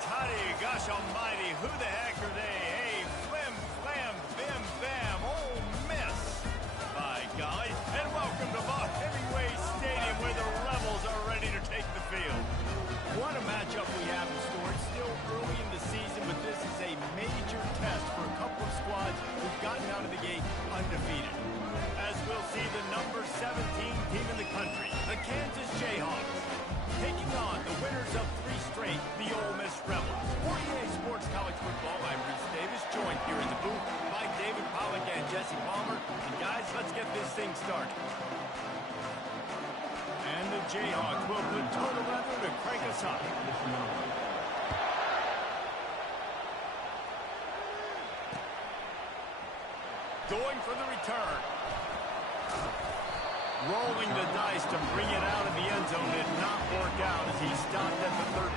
toddy, gosh almighty, who the heck are they? Hey, flim, flam, bim, bam, oh, miss. By golly, and welcome to Bob Hemingway Stadium where the Rebels are ready to take the field. What a matchup we have in store. It's still early in the season, but this is a major test for a couple of squads who've gotten out of the gate undefeated. As we'll see the number 17 team in the country, the Kansas Jayhawks, taking on the winners of 3 straight, the Ole Miss Rebels. For EA Sports College Football, I'm Reese Davis, joined here in the booth by David Pollack and Jesse Palmer. And guys, let's get this thing started. And the Jayhawks will put total weather to crank us up. Going for the return. Rolling the dice to bring it out of the end zone did not work out as he stopped at the 13.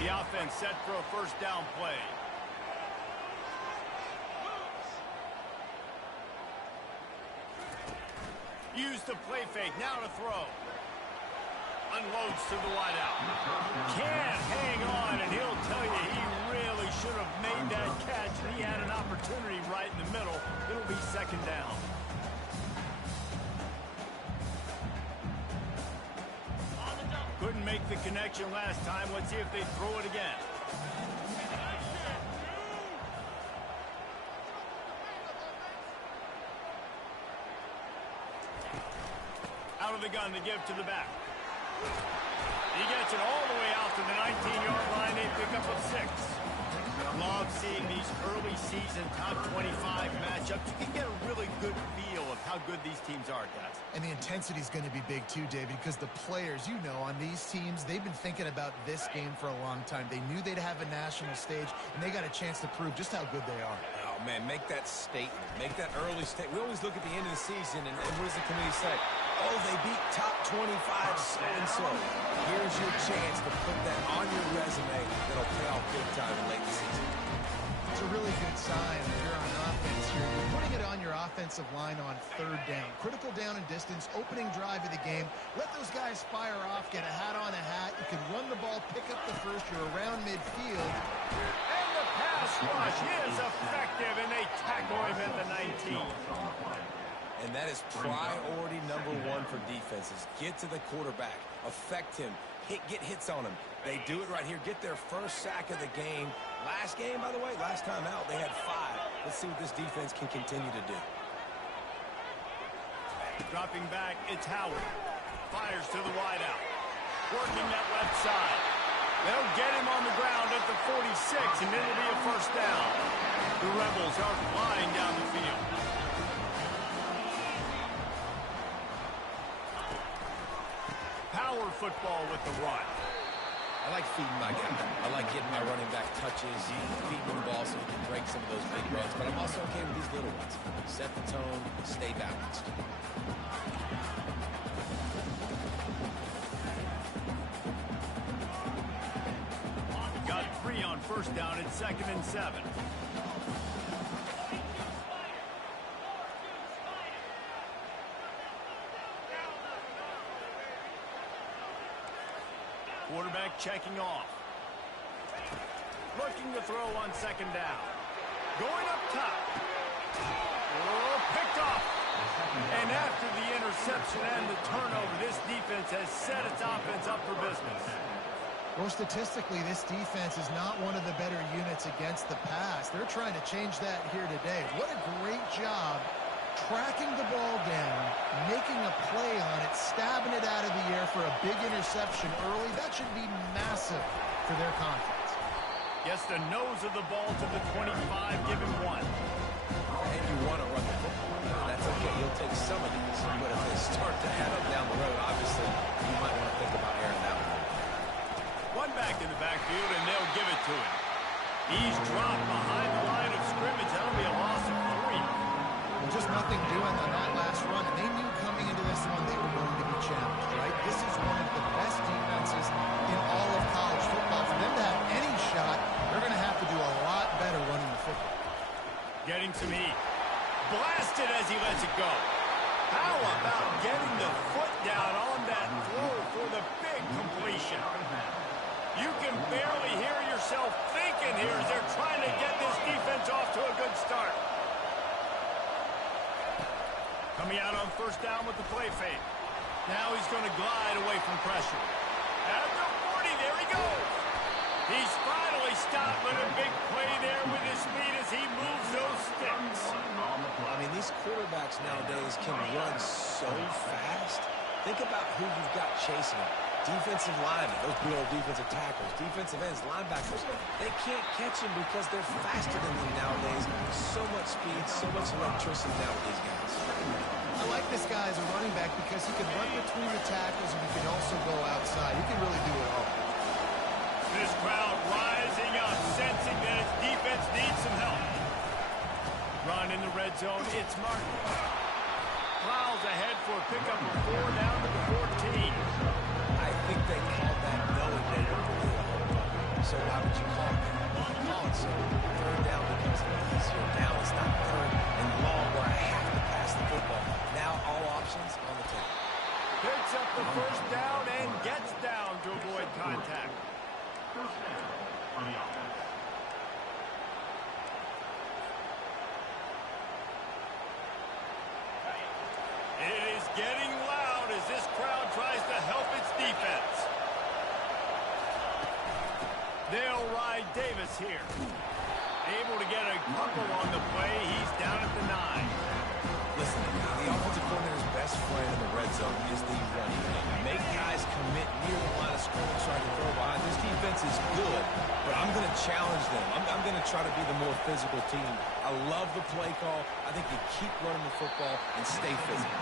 The offense set for a first down play. Use the play fake, now to throw. Unloads to the wideout. Can't hang on, and he'll tell you he really should have made that catch, and he had an opportunity right in the middle. It'll be second down. Couldn't make the connection last time. Let's see if they throw it again. Out of the gun to give to the back. He gets it all the way out to the 19-yard line. They pick up a 6. Love seeing these early season top 25 matchups. You can get a really good feel of how good these teams are, guys. And the intensity is going to be big too, David, because the players, you know, on these teams, they've been thinking about this game for a long time. They knew they'd have a national stage, and they got a chance to prove just how good they are. Oh, man, make that statement. Make that early statement. We always look at the end of the season, and what does the committee say? Oh, they beat top 25 so-and-so. Here's your chance to put that on your resume that'll pay off big time in late in the season. It's a really good sign if you're on offense here. You're putting it on your offensive line on 3rd down. Critical down and distance, opening drive of the game. Let those guys fire off, get a hat on a hat. You can run the ball, pick up the first. You're around midfield. And the pass rush is effective, and they tackle him at the 19. And that is priority number 1 for defenses. Get to the quarterback. Affect him. Get hits on him. They do it right here. Get their first sack of the game. Last game, by the way, last time out, they had 5. Let's see what this defense can continue to do. Dropping back, it's Howard. Fires to the wideout. Working that left side. They'll get him on the ground at the 46, and it'll be a first down. The Rebels are flying down the field. Power football with the run. I like feeding my guy. I like getting my running back touches, feeding him the ball so he can break some of those big runs. But I'm also okay with these little ones. Set the tone, stay balanced. Got 3 on first down. It's 2nd and 7. Quarterback checking off. Looking to throw on 2nd down. Going up top. Oh, picked off. And after the interception and the turnover, this defense has set its offense up for business. Well, statistically, this defense is not one of the better units against the pass. They're trying to change that here today. What a great job tracking the ball down, making a play on it, stabbing it out of the air for a big interception early. That should be massive for their confidence. Gets the nose of the ball to the 25, give him 1. And you want to run the football. That's okay. You'll take some of these. But if they start to head up down the road, obviously, you might want to think about airing that one. One back in the backfield, and they'll give it to him. He's dropped behind the line of scrimmage. That'll be a loss of 3. Just nothing doing on that last run, and they knew coming into this one they were going to be challenged, right? This is one of the best defenses in all of college football. For them to have any shot, they're going to have to do a lot better running the football. Getting some heat. Blasted as he lets it go. How about getting the foot down on that throw for the big completion? yourself thinking here as they're trying to get this defense off to a good start. Coming out on first down with the play fake. Now he's going to glide away from pressure. At the 40, there he goes. He's finally stopped with a big play there with his speed as he moves those sticks. I mean, these quarterbacks nowadays can run so fast. Think about who you've got chasing them. Defensive linemen, those good old defensive tackles, defensive ends, linebackers, they can't catch him because they're faster than them nowadays. So much speed, so much electricity now with these guys. I like this guy as a running back because he can run between the tackles and he can also go outside. He can really do it all. This crowd rising up, sensing that its defense needs some help. Run in the red zone, it's Martin. Clouds ahead for a pickup of 4 down to the 14. I think they called that knowing they were going to hit a home run. So why would you call it that? Call it so. Third down becomes an easier down. It's not third and long where I have to pass the football. Now all options on the table. Picks up the first down and gets down to avoid contact. First down on the offense. It is getting loud as this crowd tries to help its defense. They'll ride Davis here. Able to get a couple on the play. He's down at the 9. Listen, the offensive coordinator's best friend in the red zone is the running game. Make guys commit near the line of scrimmage trying to throw behind. This defense is good, but I'm going to challenge them. I'm going to try to be the more physical team. I love the play call. I think you keep running the football and stay physical.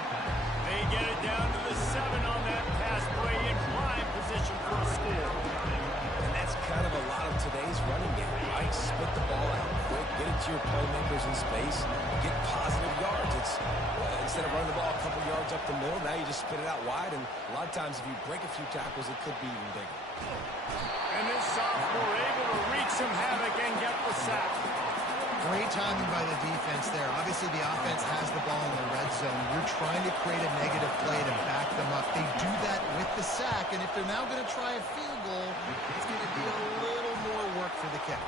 They get it down to the 7 on that pass play in prime position for a score. And that's kind of a lot of today's running game, right? Spit the ball out quick, get it to your playmakers in space, get positive yards. It's instead of running the ball a couple yards up the middle, now you just spit it out wide, and a lot of times if you break a few tackles, it could be even bigger. And this sophomore able to wreak some havoc and get the sack. Great timing by the defense there. Obviously, the offense has the ball in the red zone. You're trying to create a negative play to back them up. They do that with the sack, and if they're now going to try a field goal, it's going to be a little more work for the kick.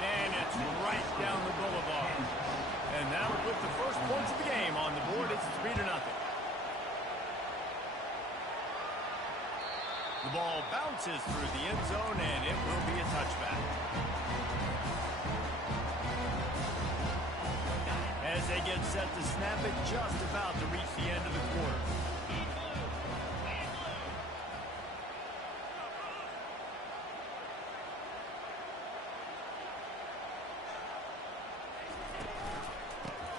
And it's right down the boulevard. And that'll put the first points of the game on the board. It's 3-0. The ball bounces through the end zone, and it will be a touchback. As they get set to snap it, just about to reach the end of the quarter.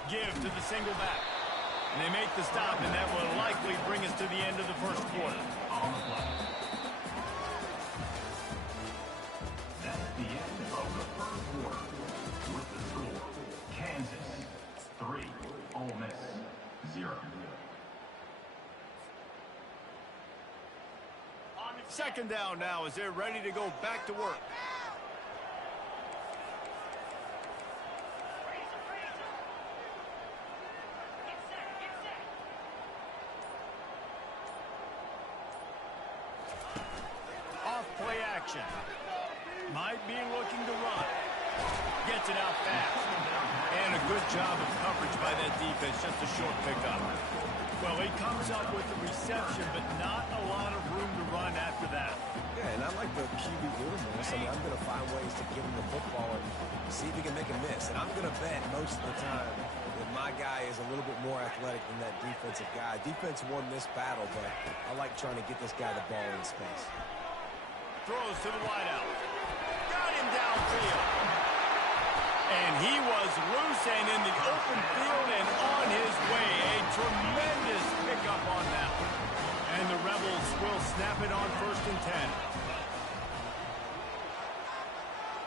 Give to the single back. And they make the stop, and that will likely bring us to the end of the first quarter. On the play. That's the end of the first quarter. With the score, Kansas 3, Ole Miss 0. Second down now as they're ready to go back to work. Off-play action. Might be looking to run. Gets it out fast. And a good job of coverage by that defense. Just a short pickup. Well, he comes up with the reception, but not a lot of room to run after that. Yeah, and I like the QB doing this. I mean, I'm going to find ways to give him the football and see if he can make a miss. And I'm going to bet most of the time that my guy is a little bit more athletic than that defensive guy. Defense won this battle, but I like trying to get this guy the ball in space. Throws to the wideout. Got him downfield. And he was loose and in the open field and on his way. A tremendous pickup on that one. And the Rebels will snap it on 1st and 10.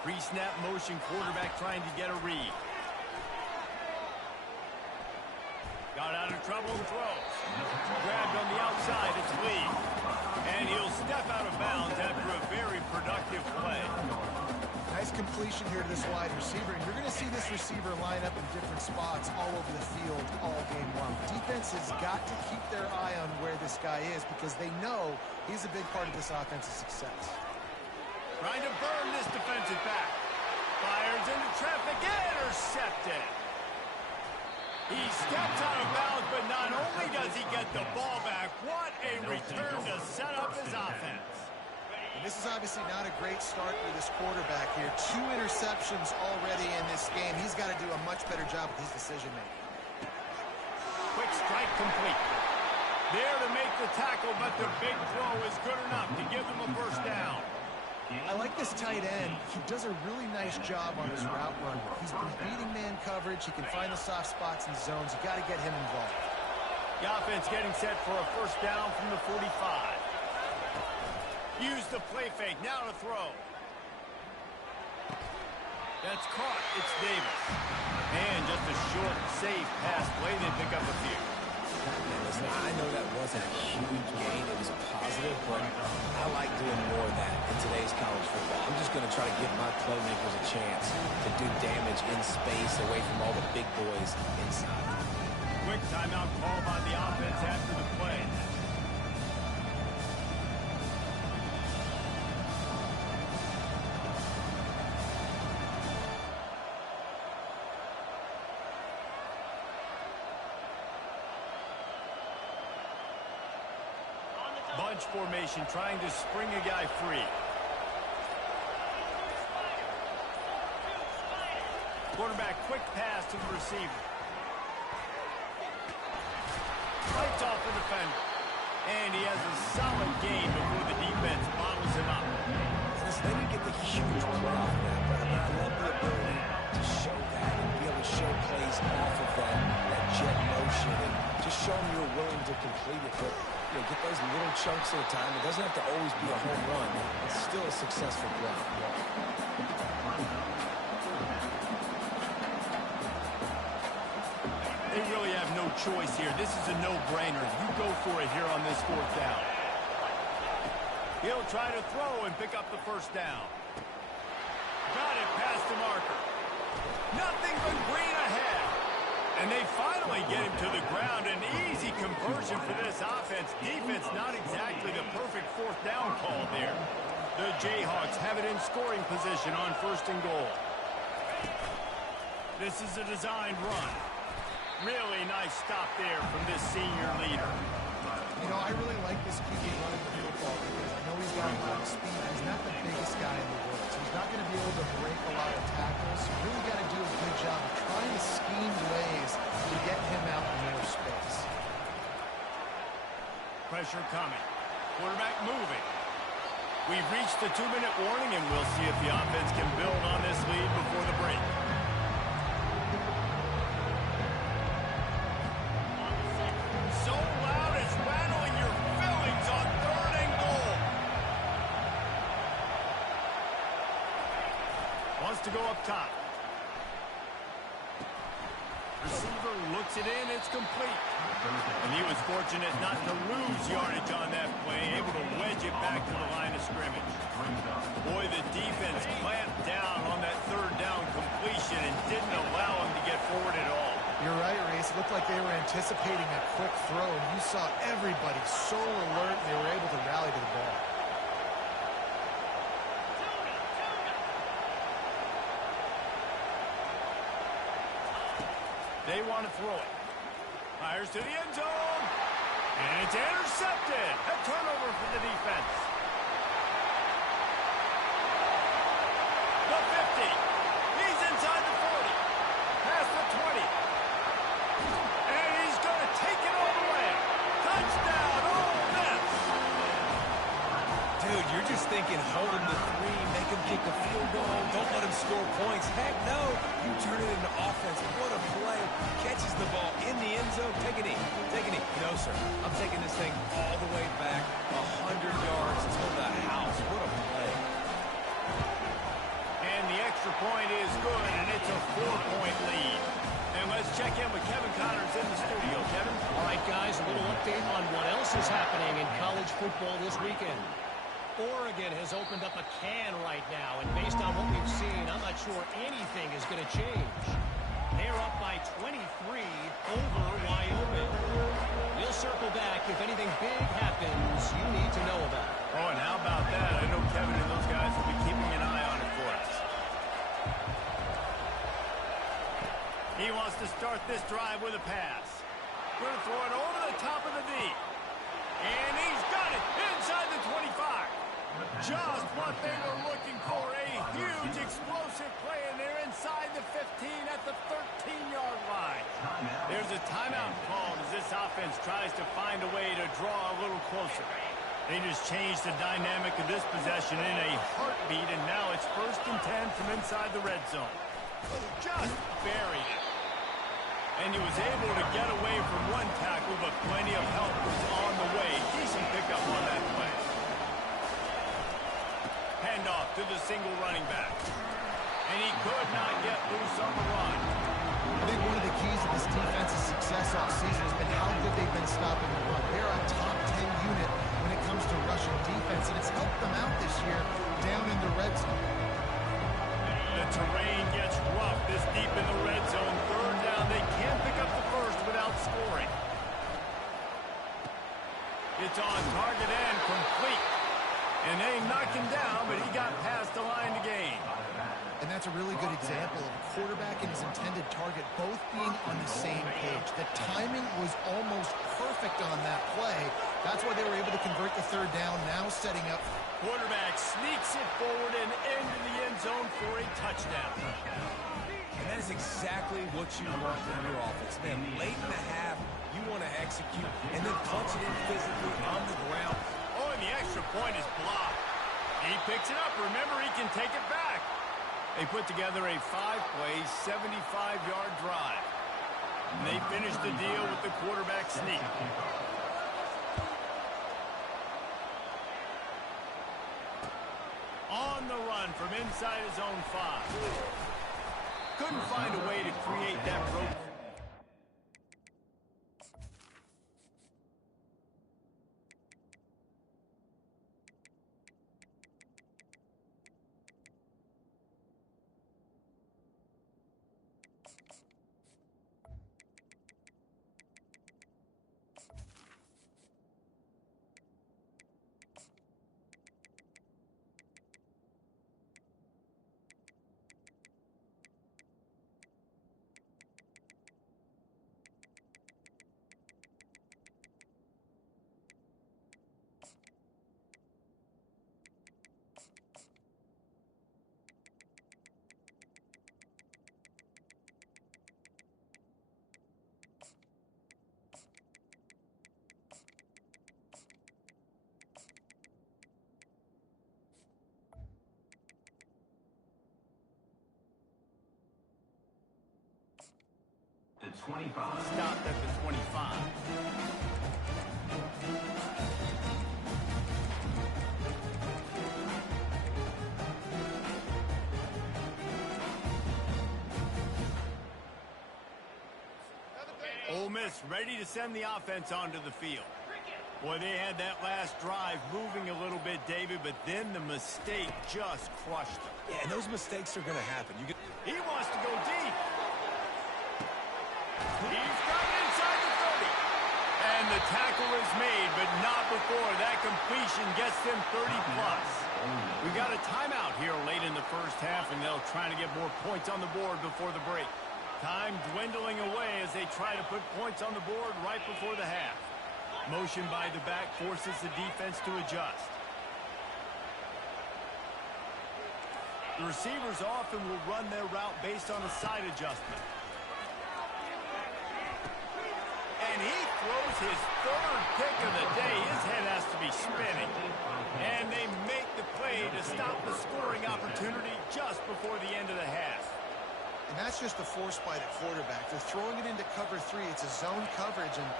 Pre-snap motion, quarterback trying to get a read. Got out of trouble and throws. Grabbed on the outside, it's Lee. And he'll step out of bounds after a very productive play. Nice completion here to this wide receiver. And you're going to see this receiver line up in different spots all over the field all game long. Defense has got to keep their eye on where this guy is because they know he's a big part of this offense's success. Trying to burn this defensive back. Fires into traffic. Intercepted. He steps out of bounds, but not only does he get the ball back, what a return to set up his offense. And this is obviously not a great start for this quarterback here. 2 interceptions already in this game. He's got to do a much better job with his decision-making. Quick strike complete. There to make the tackle, but the big throw is good enough to give them a first down. I like this tight end. He does a really nice job on his route running. He's been beating man coverage. He can find the soft spots and zones. You got to get him involved. The offense getting set for a first down from the 45. Use the play fake. Now to throw. That's caught. It's Davis. And just a short, safe pass play. They pick up a few. Listen, I know that wasn't a huge gain. It was positive, but I like doing more of that in today's college football. I'm just going to try to give my playmakers a chance to do damage in space away from all the big boys inside. Quick timeout call by the offense after the play. Bunch formation, trying to spring a guy free. Quarterback, quick pass to the receiver. Fights off the defender. And he has a solid gain before the defense bottles him up. Listen, they didn't get the huge play off of that, but I love the ability to show that and be able to show plays off of that jet motion and just show them you're willing to complete it. But get those little chunks at a time. It doesn't have to always be a home run. It's still a successful play. They really have no choice here. This is a no-brainer. You go for it here on this fourth down. He'll try to throw and pick up the first down. Got it past the marker. Nothing but green ahead. And they finally get him to the ground. An easy conversion for this offense. Defense not exactly the perfect fourth down call there. The Jayhawks have it in scoring position on first and goal. This is a designed run. Really nice stop there from this senior leader. I really like this QB running the football because I know he's got a lot of speed. He's not the biggest guy in the world, so he's not going to be able to break a lot of tackles. So you really got to do a good job of trying to scheme ways to get him out in more space. Pressure coming. Quarterback moving. We've reached the 2-minute warning, and we'll see if the offense can build on this lead before the break. So loud it's rattling your fillings on 3rd and goal. Wants to go up top. Receiver looks it in. It's complete. And he was fortunate not to lose yardage on that play, able to wedge it back to the line of scrimmage. Boy, the defense clamped down on that 3rd down completion and didn't allow him to get forward at all. You're right, Reese. It looked like they were anticipating a quick throw, and you saw everybody so alert, and they were able to rally to the ball. They want to throw it. Fires to the end zone. And it's intercepted. A turnover for the defense. The 50. He's inside the 40. Past the 20. And he's going to take it all the way. Touchdown, Ole Miss. Dude, you're just thinking hold him to 3, make him kick a field goal, don't let him score points. Heck no, you turn it into offense. What a play. Catches the ball in the end zone. Take a knee. Take a knee. No, sir. I'm taking this thing all the way back 100 yards to the house. What a play. And the extra point is good, and it's a 4-point lead. And let's check in with Kevin Connors in the studio. Kevin? All right, guys, a little update on what else is happening in college football this weekend. Oregon has opened up a can right now, and based on what we've seen, I'm not sure anything is going to change. They're up by 23 over Wyoming. We'll circle back if anything big happens you need to know about. Oh, and how about that? I know Kevin and those guys will be keeping he wants to start this drive with a pass. Going to throw it over the top of the D. And he's got it inside the 25. Just what they were looking for. A huge explosive play, and they're inside the 15 at the 13-yard line. There's a timeout called as this offense tries to find a way to draw a little closer. They just changed the dynamic of this possession in a heartbeat, and now it's 1st and 10 from inside the red zone. Just buried it. And he was able to get away from one tackle, but plenty of help was on the way. Decent pickup on that play. Handoff to the single running back. And he could not get loose on the run. I think one of the keys to this defense's success all season has been how good they've been stopping the run. They're a top 10 unit when it comes to rushing defense, and it's helped them out this year down in the red zone. The terrain gets rough this deep in the red zone. 3rd down, they can't pick up the first without scoring. It's on target and complete. And they knocked him down, but he got past the line to gain. And that's a really good example of a quarterback and his intended target both being on the same page. The timing was almost perfect on that play. That's why they were able to convert the 3rd down, now setting up. Quarterback sneaks it forward and into the end zone for a touchdown. And that is exactly what you want from your offense. Man, late in the half, you want to execute and then punch it in physically on the ground. Oh, and the extra point is blocked. He picks it up. Remember, he can take it back. They put together a 5-play, 75-yard drive. And they finish the deal with the quarterback sneak. On the run from inside his own 5. Couldn't find a way to create that rope. The 25. Stopped at the 25. Ole Miss ready to send the offense onto the field. Boy, they had that last drive moving a little bit, David, but then the mistake just crushed them. Yeah, and those mistakes are going to happen. He wants to go deep. He's got it inside the 30. And the tackle is made, but not before that completion gets them 30-plus. We got a timeout here late in the first half, and they'll try to get more points on the board before the break. Time dwindling away as they try to put points on the board right before the half. Motion by the back forces the defense to adjust. The receivers often will run their route based on a side adjustment. And he throws his 3rd pick of the day. His head has to be spinning. And they make the play to stop the scoring opportunity just before the end of the half. And that's just the force by the quarterback. They're throwing it into cover 3. It's a zone coverage, and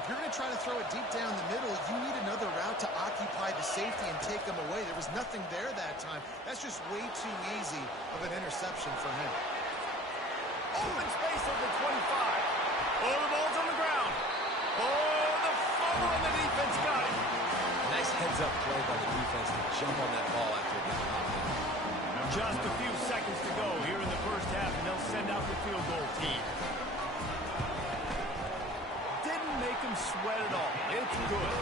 if you're going to try to throw it deep down the middle, you need another route to occupy the safety and take them away. There was nothing there that time. That's just way too easy of an interception for him. Open space at the 25. Oh, the ball's on the ground. Oh, the fumble, and the defense got it. Nice heads-up play by the defense to jump on that ball after it gets popped in. Just a few seconds to go here in the first half, and they'll send out the field goal team. Didn't make them sweat at all. It's good.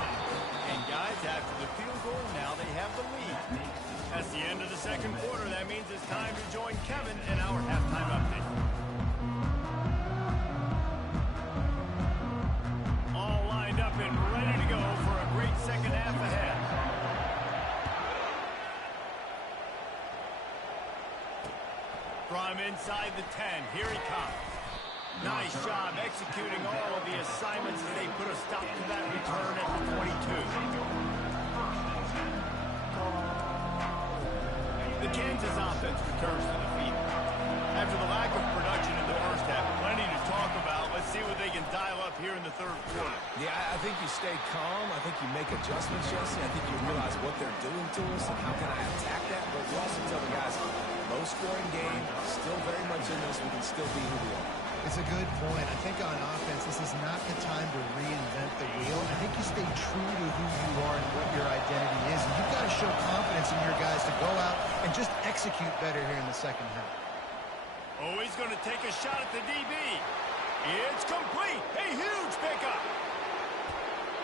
And guys, after the field goal, now they have the lead. That's the end of the second quarter. That means it's time to join Kevin in our halftime update. From inside the 10, here he comes. Nice job executing all of the assignments as they put a stop to that return at the 22. The Kansas offense returns to the field. After the lack of production in the first half, plenty to talk about. Let's see what they can dial up here in the third quarter. Yeah, I think you stay calm. I think you make adjustments, Jesse. I think you realize what they're doing to us and how can I attack that. But you also tell the guys, low-scoring game, still very much in this. We can still be who we are. It's a good point. I think on offense, this is not the time to reinvent the wheel. I think you stay true to who you are and what your identity is. And you've got to show confidence in your guys to go out and just execute better here in the second half. Oh, he's going to take a shot at the DB. It's complete. A huge pickup.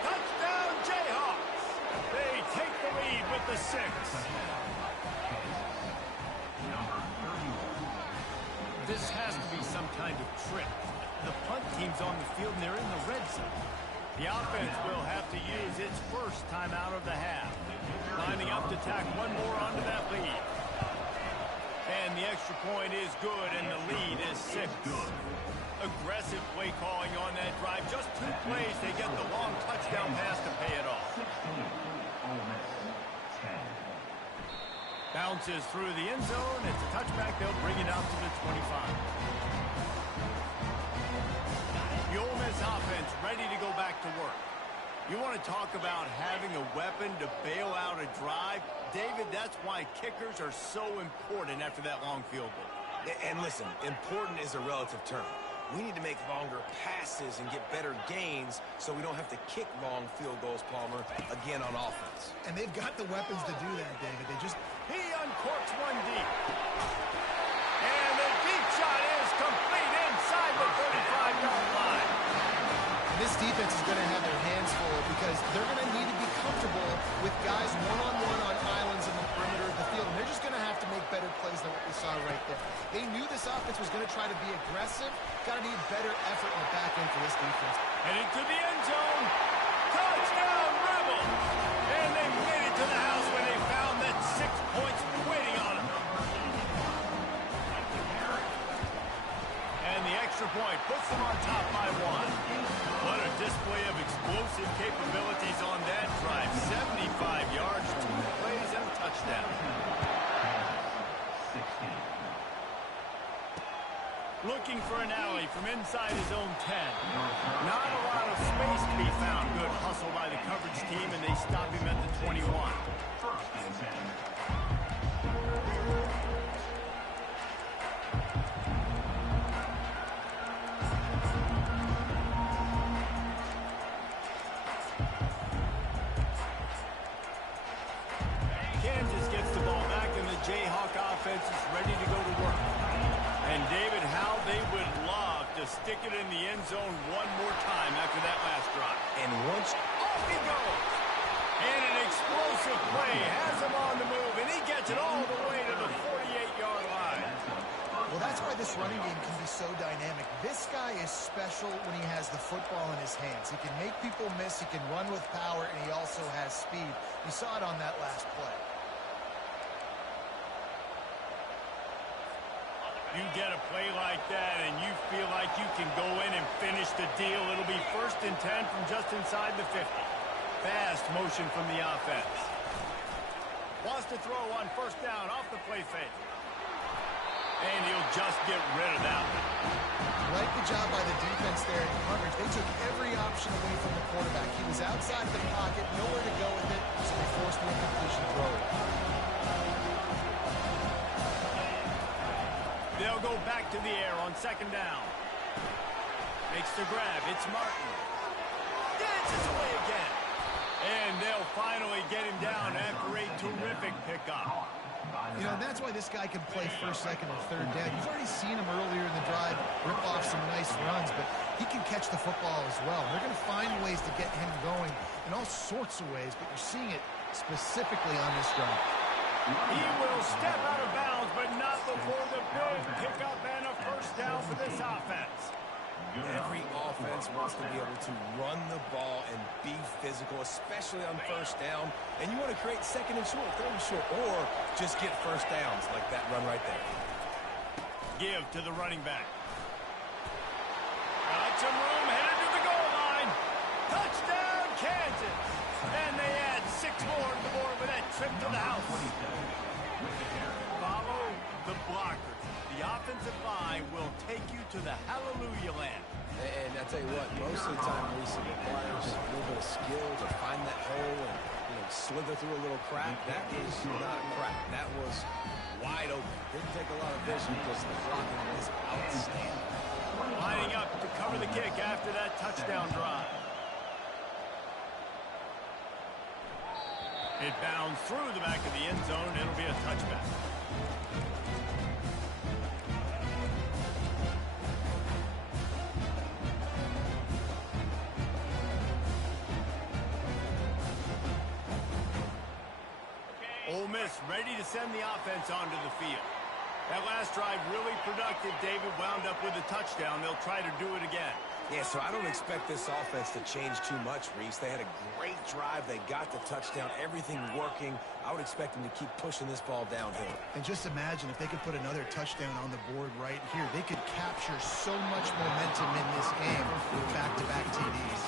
Touchdown, Jayhawks. They take the lead with the 6. This has to be some kind of trick. The punt team's on the field and they're in the red zone. The offense will have to use its first time out of the half. Lining up to tack one more onto that lead. And the extra point is good, and the lead is 6. Aggressive play calling on that drive. Just 2 plays, they get the long touchdown pass to pay it off. 16, Ole Miss, 10. Bounces through the end zone. It's a touchback. They'll bring it out to the 25. The Ole Miss offense ready to go back to work. You want to talk about having a weapon to bail out a drive? David, that's why kickers are so important after that long field goal. And listen, important is a relative term. We need to make longer passes and get better gains so we don't have to kick long field goals, Palmer, again on offense. And they've got the weapons to do that, David. He uncorks one deep. And the deep shot is complete inside the 35-yard line. This defense is going to have their hands full because they're going to need to be comfortable with guys one-on-one on islands in the perimeter of the field. And they're just going to have to make better plays than what we saw right there. They knew this offense was going to try to be aggressive. Got to need better effort in the back end for this defense. Headed to the end zone. Touchdown, Rebels! And they made it to the house when they found that 6 points waiting on them. And the extra point puts them on top by 1. What a display of explosive capabilities on that drive. 75 yards, 2 plays, and a touchdown. 16. Looking for an alley from inside his own 10. Not a lot of space to be found. Good hustle by the coverage team, and they stop him at the 21. First and 10. Kansas gets the ball back, and the Jayhawk offense is ready to go to work. And David, how they would love to stick it in the end zone one more time after that last drive. And once Off he goes. And an explosive play has him on the move, and he gets it all the way to the 48-yard line. Well, that's why this running game can be so dynamic. This guy is special when he has the football in his hands. He can make people miss, he can run with power, and he also has speed. We saw it on that last play. You get a play like that, and you feel like you can go in and finish the deal. It'll be 1st and 10 from just inside the 50. Fast motion from the offense. Wants to throw on 1st down off the play fake. And he'll just get rid of that one. Like the job by the defense there in coverage. They took every option away from the quarterback. He was outside the pocket, nowhere to go with it, so they forced the incompletion throw. They'll go back to the air on 2nd down. Makes the grab. It's Martin. Dances away again. And they'll finally get him down after a terrific pickup. You know, and that's why this guy can play 1st, 2nd, and 3rd down. You've already seen him earlier in the drive rip off some nice runs, but he can catch the football as well. They're going to find ways to get him going in all sorts of ways, but you're seeing it specifically on this drive. He will step out of bounds, but not before the big pickup and a 1st down for this offense. every offense wants to be able to run the ball and be physical, especially on 1st down. And you want to create 2nd and short, 3rd and short, or just get 1st downs like that run right there. give to the running back. Got some room, headed to the goal line. Touchdown, Kansas. And they add 6 more to the board with that trip to the house. Follow the blockers. The offensive line will take you to the hallelujah land. And I tell you what, most of the time, Reese, it requires a little bit of skill to find that hole and slither through a little crack. That was not a crack. That was wide open. Didn't take a lot of vision because the blocking was outstanding. Lining up to cover the kick after that touchdown drive. It bounds through the back of the end zone. It'll be a touchback. Ole Miss ready to send the offense onto the field. That last drive really productive. David wound up with a touchdown. They'll try to do it again. Yeah, so I don't expect this offense to change too much, Reese. They had a great drive. They got the touchdown. Everything working. I would expect them to keep pushing this ball downhill. And just imagine if they could put another touchdown on the board right here. They could capture so much momentum in this game with back-to-back TDs.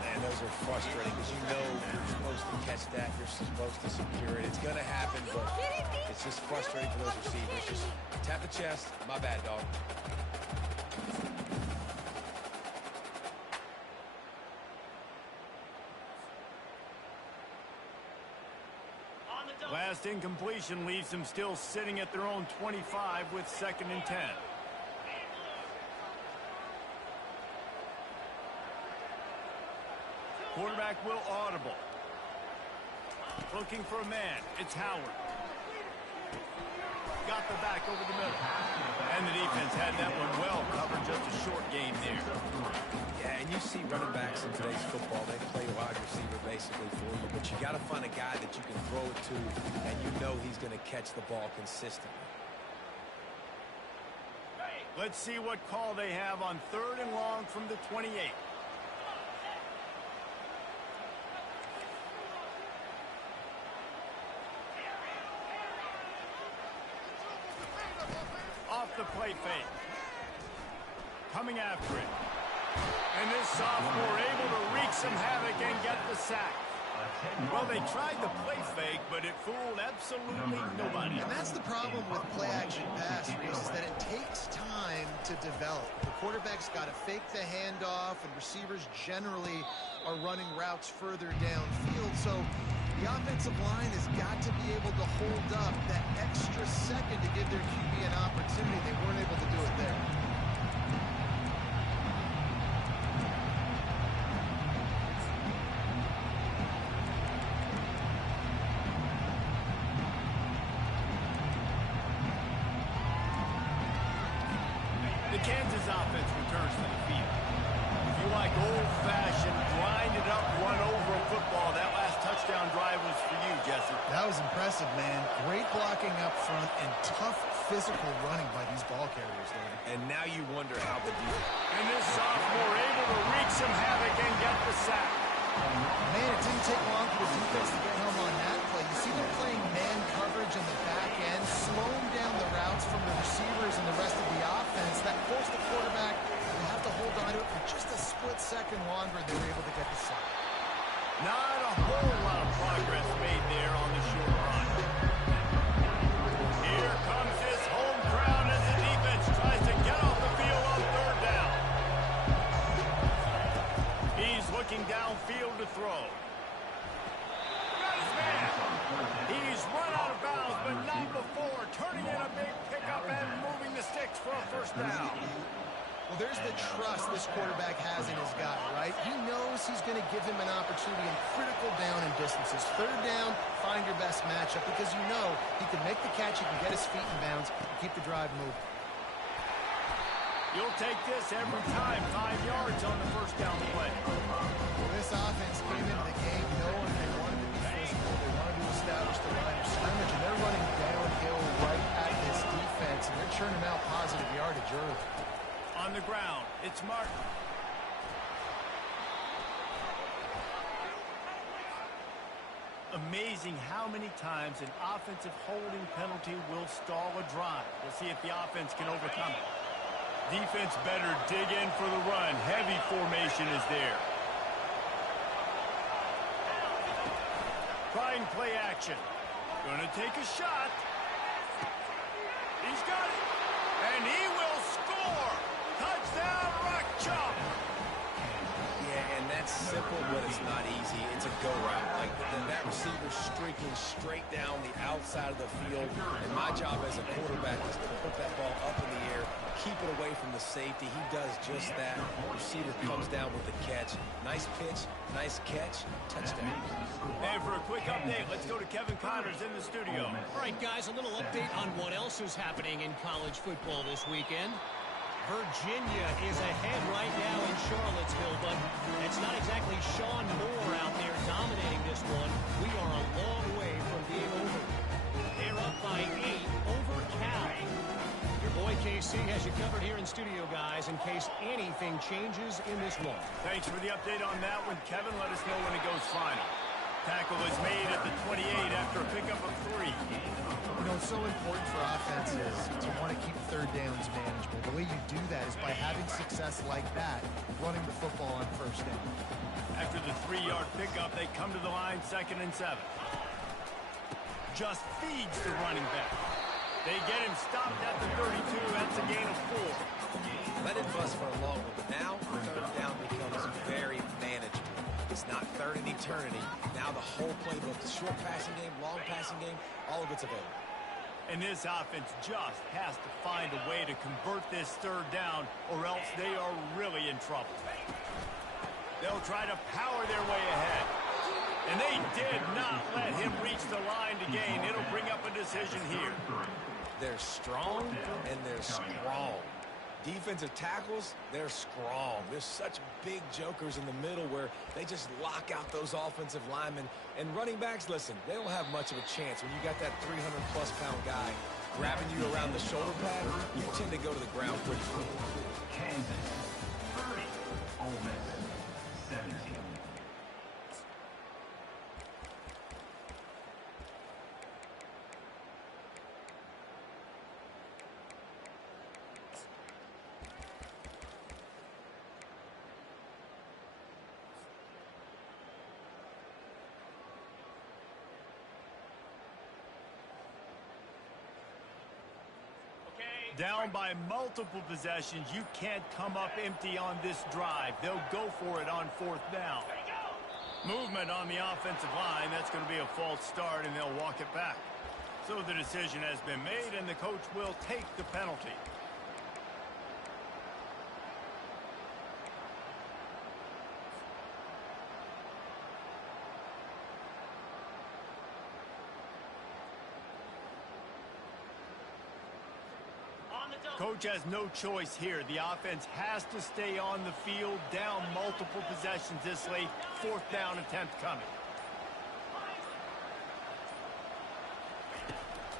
Man, those are frustrating because you know you're supposed to catch that. You're supposed to secure it. It's going to happen, but it's just frustrating for those receivers. Just tap the chest. My bad, dog. Last incompletion leaves them still sitting at their own 25 with 2nd and 10. Quarterback will audible. Looking for a man. It's Howard. Got the back over the middle. And the defense had that one well covered. Just a short game there. Yeah, and you see running backs in today's football, they play wide receiver basically for you, but you got to find a guy that you can throw it to, and you know he's going to catch the ball consistently. Let's see what call they have on 3rd and long from the 28. Off the play fake. Coming after it. And this sophomore able to wreak some havoc and get the sack. Well, they tried the play fake, but it fooled absolutely nobody. And that's the problem with play-action pass, Reese, is that it takes time to develop. The quarterback's got to fake the handoff, and receivers generally are running routes further downfield. So the offensive line has got to be able to hold up that extra second to give their QB an opportunity. They weren't able to do it there. The Kansas offense returns to the field. If you like old-fashioned, grind-it-up, run-over football, that last touchdown drive was for you, Jesse. That was impressive, man. Great blocking up front and tough physical running by these ball carriers, David. And now you wonder how the defense... And this sophomore able to wreak some havoc and get the sack. Man, it didn't take long for the defense to get home on that play. You see them playing man coverage in the back end, slowing down the routes from the receivers and the rest of the offense. That forced the quarterback to have to hold on to it for just a split second longer, and they were able to get the sack. Not a whole lot of progress made there on the short run. Here comes this home crowd as the defense tries to get off the field on 3rd down. He's looking downfield to throw. Got his man. He's run out of bounds, but not before turning in a big pickup and moving the sticks for a 1st down. Well, there's the trust this quarterback has in his guy, right? He knows he's going to give him an opportunity in critical down and distances. 3rd down, find your best matchup because you know he can make the catch, he can get his feet in bounds, and keep the drive moving. You'll take this every time, 5 yards on the 1st down play. Well, this offense came into the game knowing they wanted to be physical. They wanted to establish the line of scrimmage, and they're running downhill right at this defense, and they're churning out positive yardage early. On the ground, it's Martin. amazing how many times an offensive holding penalty will stall a drive. We'll see if the offense can overcome it. Defense better dig in for the run. Heavy formation is there. Trying play action. Gonna take a shot. He's got it. And he will score. Touchdown, Rock Chop. Yeah, and that's simple, but it's not easy. It's a go route. Like that receiver streaking straight down the outside of the field. And my job as a quarterback is to put that ball up in the air, keep it away from the safety. He does just that. Receiver comes down with the catch. Nice pitch, nice catch, touchdown. And for a quick update, let's go to Kevin Connors in the studio. All right, guys, a little update on what else is happening in college football this weekend. Virginia is ahead right now in Charlottesville, but it's not exactly Sean Moore out there dominating this one. We are a long way from being over. They're up by 8 over Cal. Your boy KC has you covered here in studio, guys, in case anything changes in this one. Thanks for the update on that one, Kevin. Let us know when it goes final. Tackle is made at the 28 after a pickup of 3. You know, it's so important for offenses to want to keep third downs manageable. The way you do that is by having success like that, running the football on first down. After the 3-yard pickup, they come to the line 2nd and 7. Just feeds the running back. They get him stopped at the 32. That's a gain of 4. Let it bust for a long one, but now third down becomes very manageable. It's not third in eternity. Now the whole playbook, the short passing game, long passing game, all of it's available. And this offense just has to find a way to convert this third down, or else they are really in trouble. They'll try to power their way ahead. And they did not let him reach the line to gain. It'll bring up a decision here. They're strong and they're strong. Defensive tackles, they're strong. There's such big jokers in the middle where they just lock out those offensive linemen. And running backs, listen, they don't have much of a chance. When you got that 300-plus pound guy grabbing you around the shoulder pad, you tend to go to the ground pretty quick. Kansas 30, Ole Miss 17. Down by multiple possessions, you can't come up empty on this drive. They'll go for it on 4th down. Movement on the offensive line. That's going to be a false start, and they'll walk it back. So the decision has been made, and the coach will take the penalty. Coach has no choice here. The offense has to stay on the field, down multiple possessions this late. 4th down attempt coming.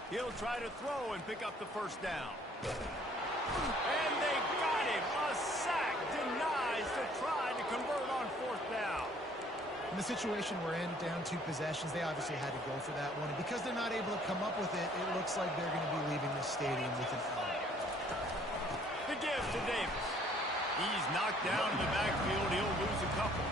He'll try to throw and pick up the 1st down. And they got him. A sack denies the try to convert on 4th down. In the situation we're in, down 2 possessions, they obviously had to go for that one. And because they're not able to come up with it, it looks like they're going to be leaving the stadium with an L. The give to Davis. He's knocked down in the backfield. He'll lose a couple.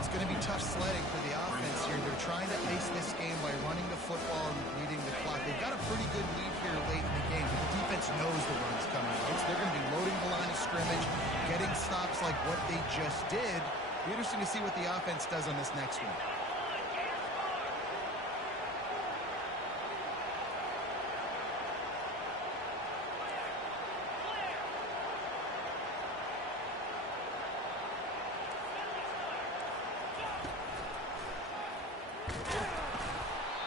It's going to be tough sledding for the offense here. They're trying to ice this game by running the football and leading the clock. They've got a pretty good lead here late in the game, but the defense knows the run's coming. So they're going to be loading the line of scrimmage, getting stops like what they just did. It'll be interesting to see what the offense does on this next one.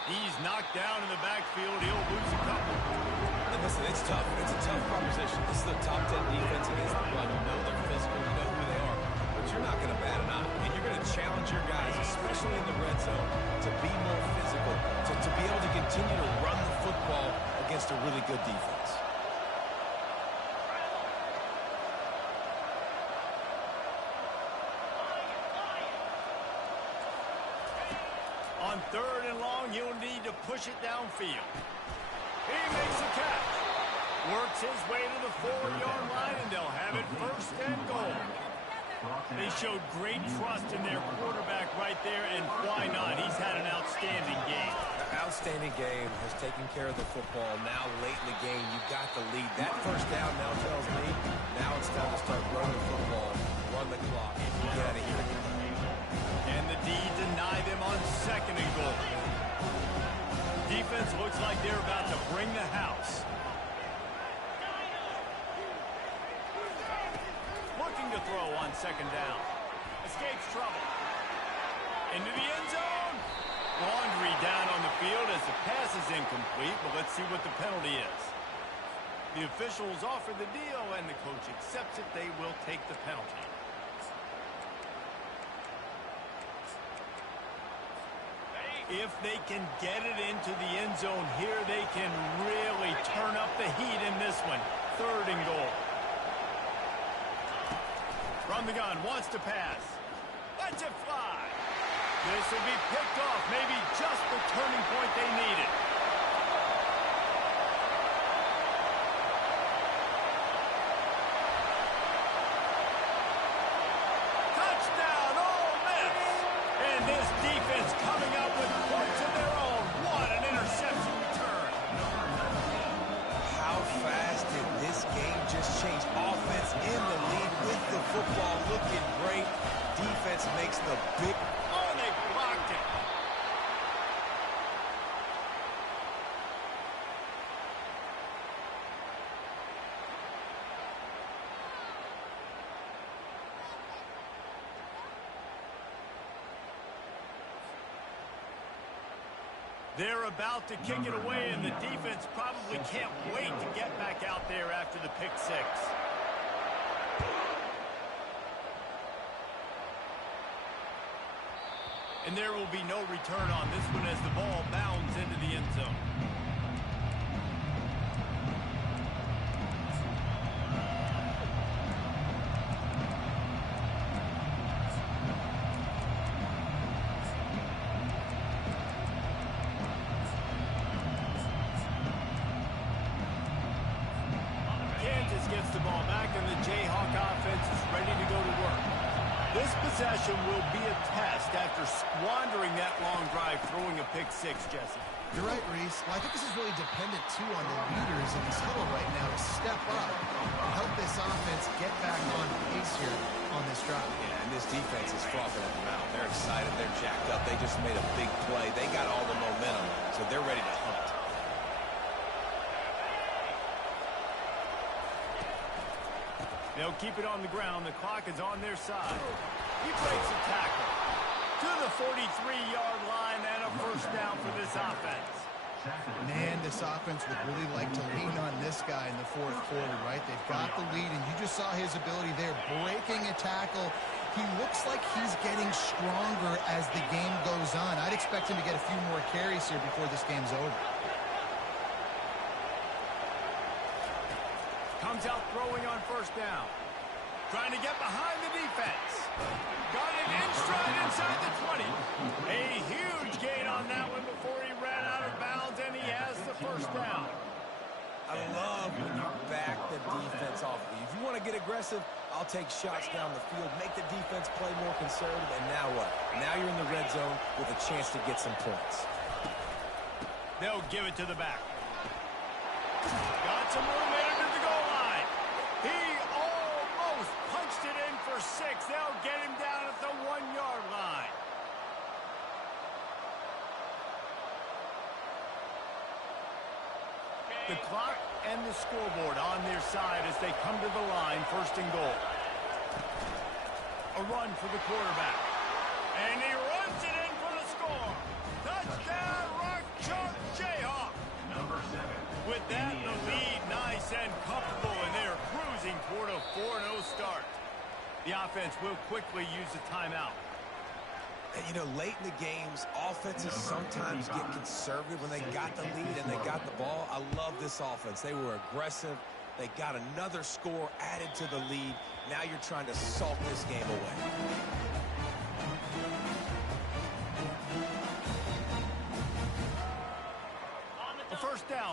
He's knocked down in the backfield. He'll lose a couple. And listen, it's tough. It's a tough proposition. This is the top 10 defense against the run. You know they're physical. You know who they are. But you're not going to bat an eye. And you're going to challenge your guys, especially in the red zone, to be more physical, to be able to continue to run the football against a really good defense. On 3rd and long, he'll need to push it downfield. He makes the catch. Works his way to the 4-yard line, and they'll have it 1st and goal. They showed great trust in their quarterback right there, and why not? He's had an outstanding game. Outstanding game, has taken care of the football. Now, late in the game, you got the lead. That 1st down now tells me now it's time to start running the football, run the clock, get out of here. And the D deny them on 2nd and goal. Defense looks like they're about to bring the house. Looking to throw on 2nd down. Escapes trouble. Into the end zone. Laundry down on the field as the pass is incomplete, but let's see what the penalty is. The officials offer the deal, and the coach accepts it. They will take the penalty. If they can get it into the end zone here, they can really turn up the heat in this one. 3rd and goal. From the gun, wants to pass. Lets it fly. This will be picked off. Maybe just the turning point they needed. Touchdown, Ole Miss. And this defense coming up with points of their own. What an interception return. How fast did this game just change? Offense in the lead with the football looking great. Defense makes the big... Oh, they blocked it. They're about to kick it away, and the defense probably can't wait to get back out there after the pick 6. And there will be no return on this one as the ball bounds into the end zone. Kansas gets the ball back, and the Jayhawk offense is ready to go to work. This possession will be a test after squandering that long drive, throwing a pick 6, Jesse. You're right, Reese. Well, I think this is really dependent, too, on the leaders in this huddle right now to step up and help this offense get back on pace here on this drive. Yeah, and this defense is frothing at the mouth. They're excited. They're jacked up. They just made a big play. They got all the momentum, so they're ready to hunt. They'll keep it on the ground. The clock is on their side. He breaks a tackle to the 43-yard line, and a 1st down for this offense. Man, this offense would really like to lean on this guy in the 4th quarter, right? They've got the lead, and you just saw his ability there, breaking a tackle. He looks like he's getting stronger as the game goes on. I'd expect him to get a few more carries here before this game's over. Comes out throwing on 1st down. Trying to get behind the defense. Got it in stride inside the 20. A huge gain on that one before he ran out of bounds, and he has the 1st down. I love when you back the defense off. If you want to get aggressive, I'll take shots down the field, make the defense play more conservative, and now what? Now you're in the red zone with a chance to get some points. They'll give it to the back. Got some room into the goal line. He almost punched it in for 6. They'll get him down at the 1-yard line. The clock and the scoreboard on their side as they come to the line, 1st and goal. A run for the quarterback. And he runs it in for the score. Touchdown, Rock Chalk Jayhawk. Number 7. With that, the lead nice and comfortable, and they're cruising toward a 4-0 start. The offense will quickly use a timeout. And, you know, late in the games, offenses sometimes get conservative when they got the lead and they got the ball. I love this offense. They were aggressive. They got another score added to the lead. Now you're trying to salt this game away.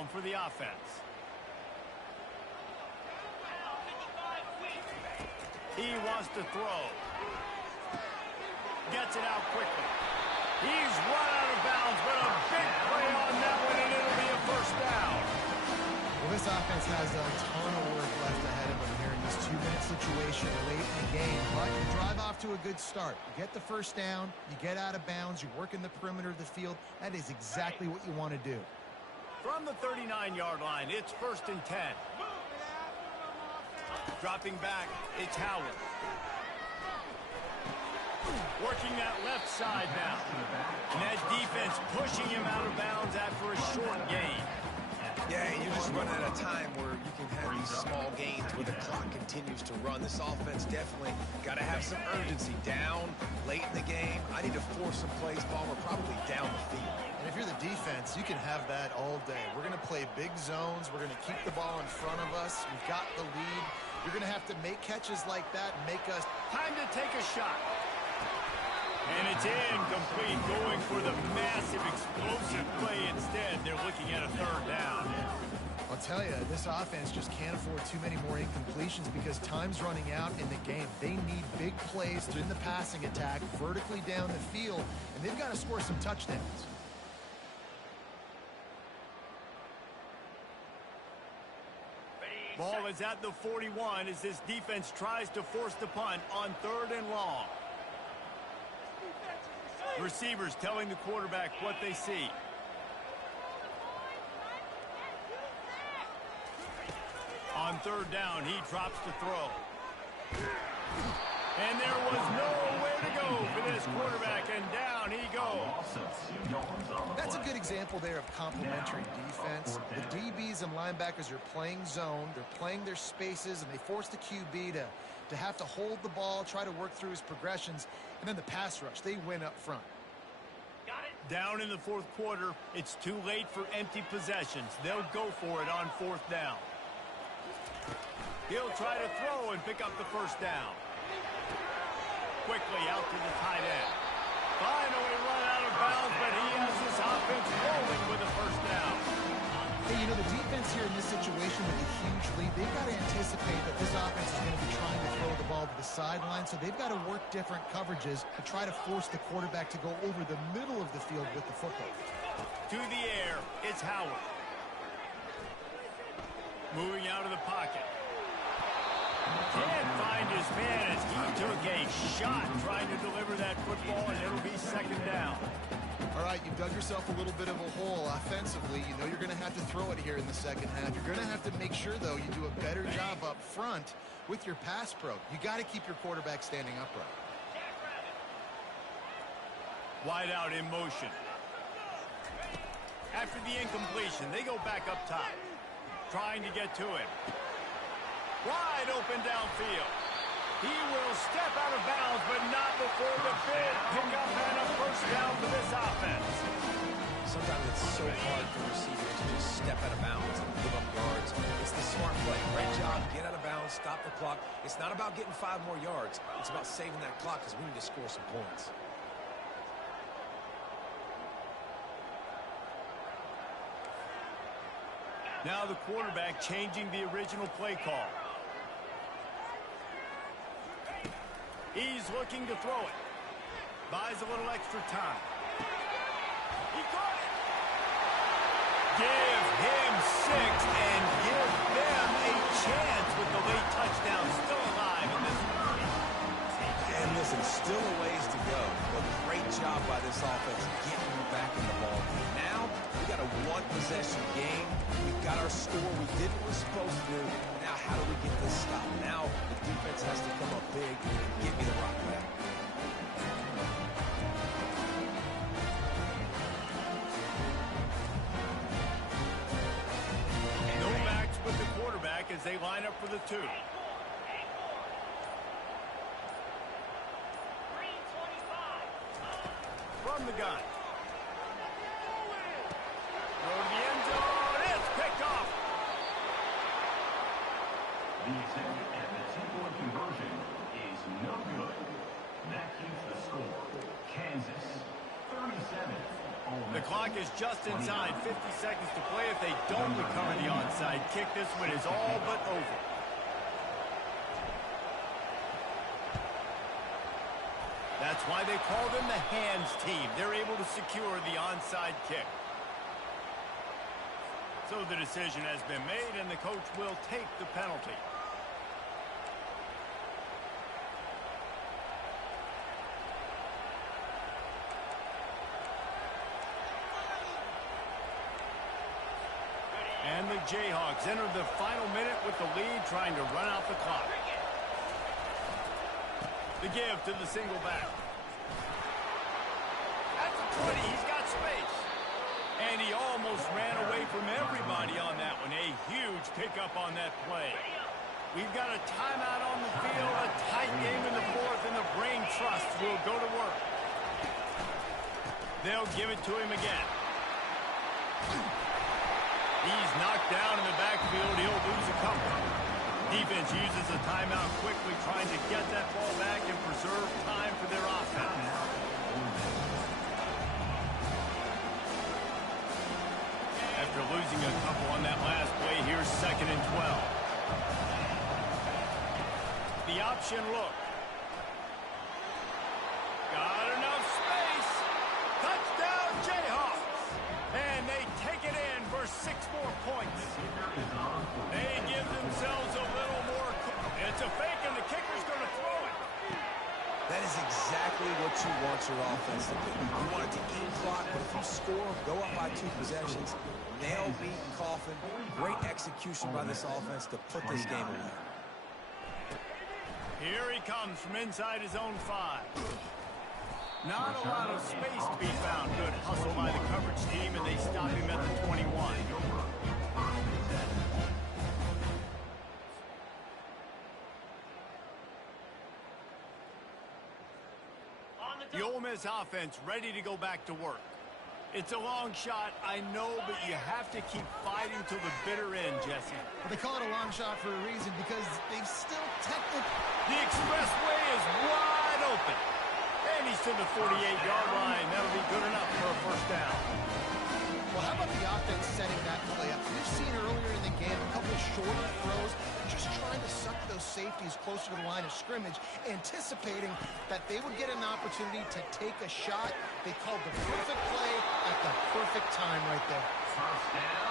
down for the offense. He wants to throw. Gets it out quickly. He's run out of bounds, but a big play on that one, and it'll be a first down. Well, this offense has a ton of work left ahead of them here in this 2-minute situation late in the game. But you drive off to a good start. You get the first down, you get out of bounds, you work in the perimeter of the field. That is exactly what you want to do. From the 39-yard line, it's 1st and 10. Dropping back, it's Howard. Working that left side now. And that defense pushing him out of bounds after a short gain. Yeah, you're just running out of time where you can have these small gains where the clock continues to run. This offense definitely got to have some urgency. Down late in the game, I need to force some plays. Ball, we're probably down the field. And if you're the defense, you can have that all day. We're going to play big zones. We're going to keep the ball in front of us. We've got the lead. You're going to have to make catches like that and make us... Time to take a shot. And it's incomplete, going for the massive explosive play instead. They're looking at a 3rd down. I'll tell you, this offense just can't afford too many more incompletions because time's running out in the game. They need big plays in the passing attack, vertically down the field, and they've got to score some touchdowns. Ball is at the 41 as this defense tries to force the punt on 3rd and long. Receivers telling the quarterback what they see. On 3rd down, he drops to throw. And there was nowhere to go for this quarterback, and down he goes. That's a good example there of complementary defense. The DBs and linebackers are playing zone, they're playing their spaces, and they force the QB to have to hold the ball, try to work through his progressions, and then the pass rush, they win up front. Down in the 4th quarter, it's too late for empty possessions. They'll go for it on 4th down. He'll try to throw and pick up the 1st down. Quickly out to the tight end. Finally run out of bounds, but he has this offense rolling with a 1st down. Hey, you know, the defense here in this situation with a huge lead, they've got to anticipate that this offense is going to be trying to throw the ball to the sideline, so they've got to work different coverages to try to force the quarterback to go over the middle of the field with the football. To the air, it's Howard. Moving out of the pocket. Can't find his man as he took a shot trying to deliver that football, and it'll be 2nd down. All right, you've dug yourself a little bit of a hole offensively. You know you're going to have to throw it here in the 2nd half. You're going to have to make sure, though, you do a better job up front with your pass pro. You got to keep your quarterback standing upright. Wide out in motion. After the incompletion, they go back up top. Trying to get to him. Wide open downfield. He will step out of bounds, but not before the big pickup and a 1st down for this offense. Sometimes it's so hard for receivers to just step out of bounds and give up yards. It's the smart play. Great job. Get out of bounds. Stop the clock. It's not about getting 5 more yards. It's about saving that clock because we need to score some points. Now the quarterback changing the original play call. He's looking to throw it. Buys a little extra time. He caught it. Give him 6 and give them a chance with the late touchdown still alive in this one. And listen, still a ways to go, but great job by this offense getting you back in the ball game. Now, we got a 1-possession game. We've got our score. We did what we're supposed to do. Now, how do we get this stopped? Now, the defense has to come up big and get me the rock back. No backs with the quarterback as they line up for the 2. From the gun. Throw to the end zone. It's picked off. The attempt at the 2-point conversion is no good. That keeps the score. Kansas 37, The clock is just inside 50 seconds to play. If they don't recover the onside kick, this one is all but over. That's why they call them the hands team. They're able to secure the onside kick. So the decision has been made, and the coach will take the penalty. And the Jayhawks enter the final minute with the lead, trying to run out the clock. The give to the single back. That's a 20. He's got space. And he almost ran away from everybody on that one. A huge pickup on that play. We've got a timeout on the field, a tight game in the fourth, and the Brain Trust will go to work. They'll give it to him again. He's knocked down in the backfield. He'll lose a couple. Defense uses a timeout quickly, trying to get that ball back and preserve time for their offense. After losing a couple on that last play, here's 2nd and 12. The option look. Got enough space. Touchdown, Jayhawks. And they take it in for 6 more points. They give themselves a little more. It's a fake, and the kicker's going to throw it. That is exactly what you want your offense to do. You want it to eat clock, but if you score, go up by 2 possessions, nail beat coffin. Great execution by this offense to put this game away. Here he comes from inside his own 5. Not a lot of space to be found. Good hustle by the coverage team, and they stop him at the 21. The Ole Miss offense ready to go back to work. It's a long shot, I know, but you have to keep fighting till the bitter end, Jesse. Well, they call it a long shot for a reason, because they've still technically... The expressway is wide open. And he's to the 48-yard line. That'll be good enough for a first down. Well, how about the offense setting that play up? We've seen earlier in the game a couple shorter throws, just trying to suck those safeties closer to the line of scrimmage, anticipating that they would get an opportunity to take a shot. They called the perfect play at the perfect time right there.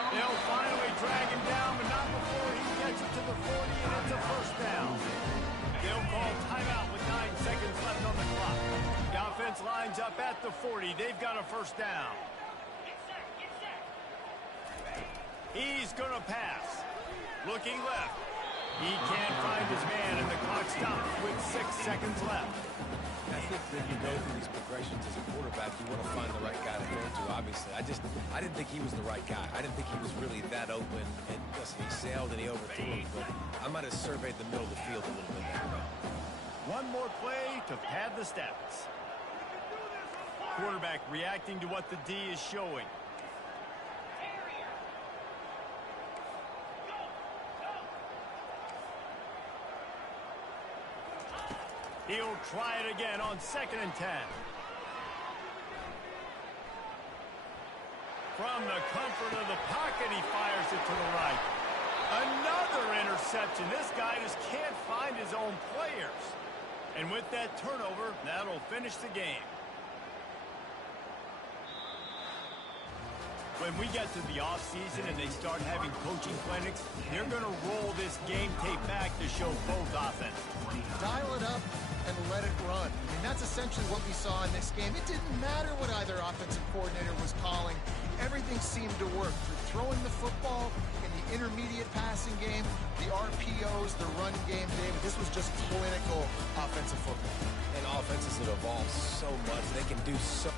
They'll finally drag him down, but not before he gets it to the 40, and it's a first down. They'll call timeout with 9 seconds left on the clock. The offense lines up at the 40. They've got a first down. He's going to pass. Looking left. He can't find his man, and the clock stops with 6 seconds left. I think when you go through these progressions as a quarterback, you want to find the right guy to throw to, obviously. I didn't think he was the right guy. I didn't think he was really that open. And listen, he sailed and he overthrew him, but I might have surveyed the middle of the field a little bit better. One more play to pad the stats. Quarterback reacting to what the D is showing. He'll try it again on 2nd and 10. From the comfort of the pocket, he fires it to the right. Another interception. This guy just can't find his own players. And with that turnover, that'll finish the game. When we get to the offseason and they start having coaching clinics, they're going to roll this game tape back to show both offenses. Dial it up and let it run. I mean, that's essentially what we saw in this game. It didn't matter what either offensive coordinator was calling. Everything seemed to work. Through throwing the football, in the intermediate passing game, the RPOs, the run game, David. This was just clinical offensive football. And offenses that evolve so much, they can do so